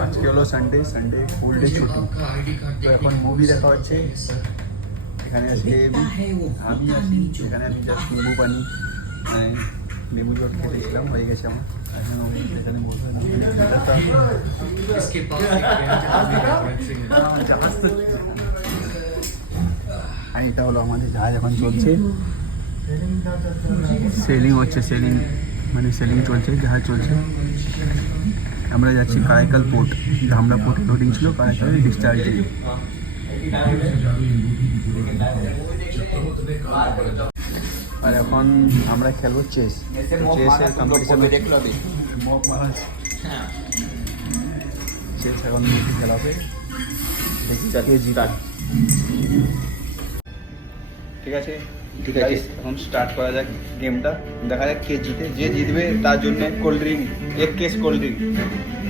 আজকে হলো সানডে ফুল ডে ছুটি। তো এখন মুভি দেখা হচ্ছে। এখানে আজকে আমি আছি, এখানে আমি জাস্ট নেবু পানি নেবু জল খেতেছিলাম, হয়ে গেছে আমার। এখন এখানে বসে আর এটা হলো আমাদের জাহাজ এখন চলছে, সেলিং হচ্ছে, সেলিং চলছে, জাহাজ চলছে। আমরা যাচ্ছি কারাইকাল পোর্ট, ধামরা পোর্টে লোডিং ছিল, কারাইকালে ডিসচার্জ। আর এখন আমরা খেলবো চেস। চেসের কম্পিটিশনে চেস এখন খেলা হবে, দেখি কে জিতার। ঠিক আছে এখন স্টার্ট করা যাক গেমটা, দেখা যাক কে জিতে। যে জিতবে তার জন্য cold drink, 1 case cold drink.